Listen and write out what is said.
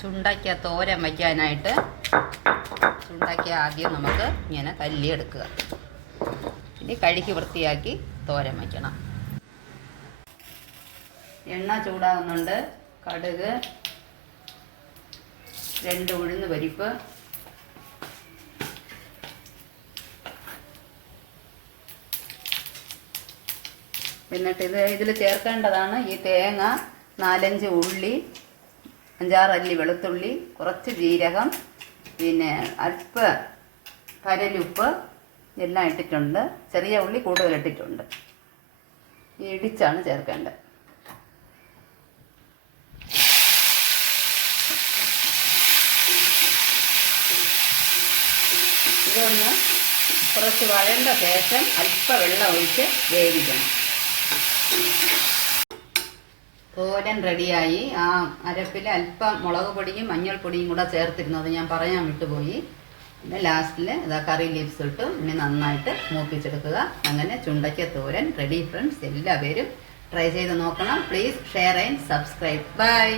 ചുണ്ടയ്ക്ക തോരൻ വയ്ക്കാനായിട്ട് ചുണ്ടയ്ക്ക ആദ്യം നമുക്ക് ഇങ്ങനെ തല്ലിയെടുക്കുക. ഇനി കഴുകി വൃത്തിയാക്കി തോരൻ വയ്ക്കണം. എണ്ണ ചൂടാകുന്നുണ്ട്. കടുക്, 2 ഉഴുന്ന് പരിപ്പ്, എന്നിട്ട് ഇതിൽ ചേർക്കേണ്ടതാണ് ഈ തേങ്ങ, 4-5 ഉള്ളി, 5-6 അല്ലി വെളുത്തുള്ളി, കുറച്ച് ജീരകം, പിന്നെ അല്പം കരലുപ്പ് എല്ലാം ഇട്ടിട്ടുണ്ട്. ചെറിയ ഉള്ളി കൂടുതൽ ഇട്ടിട്ടുണ്ട്. ഇടിച്ചാണ് ചേർക്കേണ്ടത്. ഇതൊന്ന് കുറച്ച് വഴണ്ട ശേഷം അല്പം വെള്ളം ഒഴിച്ച് വേവിക്കണം. തോരൻ റെഡിയായി. ആ അരപ്പിൽ അല്പം മുളക് പൊടിയും മഞ്ഞൾപ്പൊടിയും കൂടെ ചേർത്തിരുന്നത് ഞാൻ പറയാൻ വിട്ടുപോയി. പിന്നെ ലാസ്റ്റിൽ ഇതാ കറി ലീവ്സ് ഇട്ട് ഇനി നന്നായിട്ട് മൂപ്പിച്ചെടുക്കുക. അങ്ങനെ ചുണ്ടയ്ക്ക തോരൻ റെഡി ഫ്രണ്ട്സ്. എല്ലാവരും ട്രൈ ചെയ്ത് നോക്കണം. Please share and subscribe. By.